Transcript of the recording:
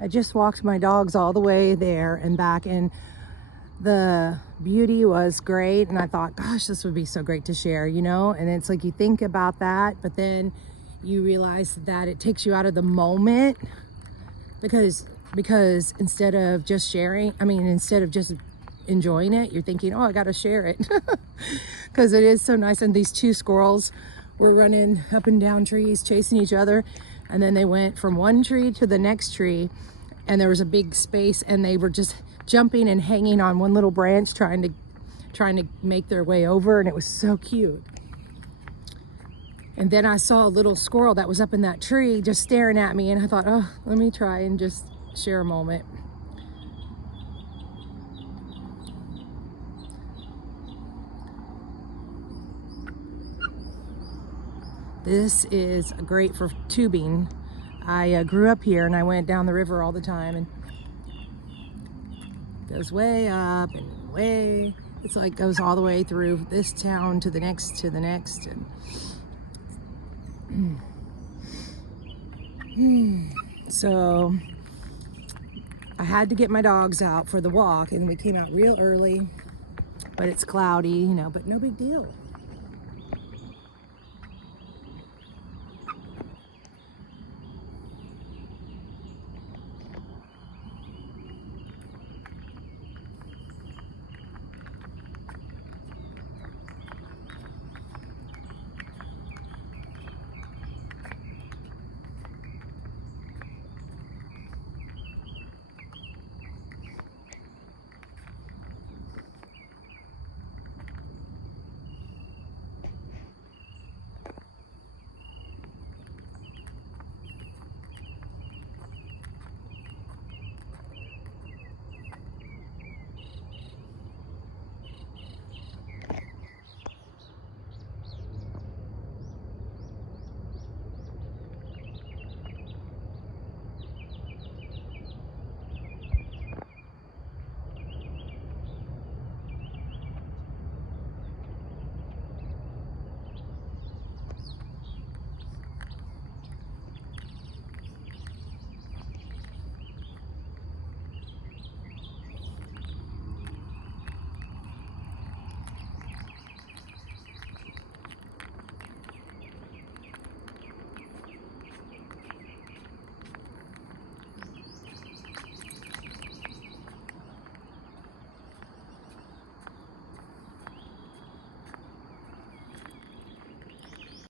I just walked my dogs all the way there and back, and the beauty was great. And I thought, gosh, this would be so great to share, you know? And it's like you think about that, but then you realize that it takes you out of the moment because instead of just sharing, instead of just enjoying it, you're thinking, oh, I got to share it because it is so nice. And these two squirrels were running up and down trees, chasing each other. And then they went from one tree to the next tree, and there was a big space, and they were just jumping and hanging on one little branch, trying to make their way over. And it was so cute. And then I saw a little squirrel that was up in that tree just staring at me, and I thought, oh, let me try and just share a moment. This is great for tubing. I grew up here, and I went down the river all the time, and it goes way up and way, it's like goes all the way through this town to the next to the next. And so I had to get my dogs out for the walk, and we came out real early, but it's cloudy, you know, but no big deal.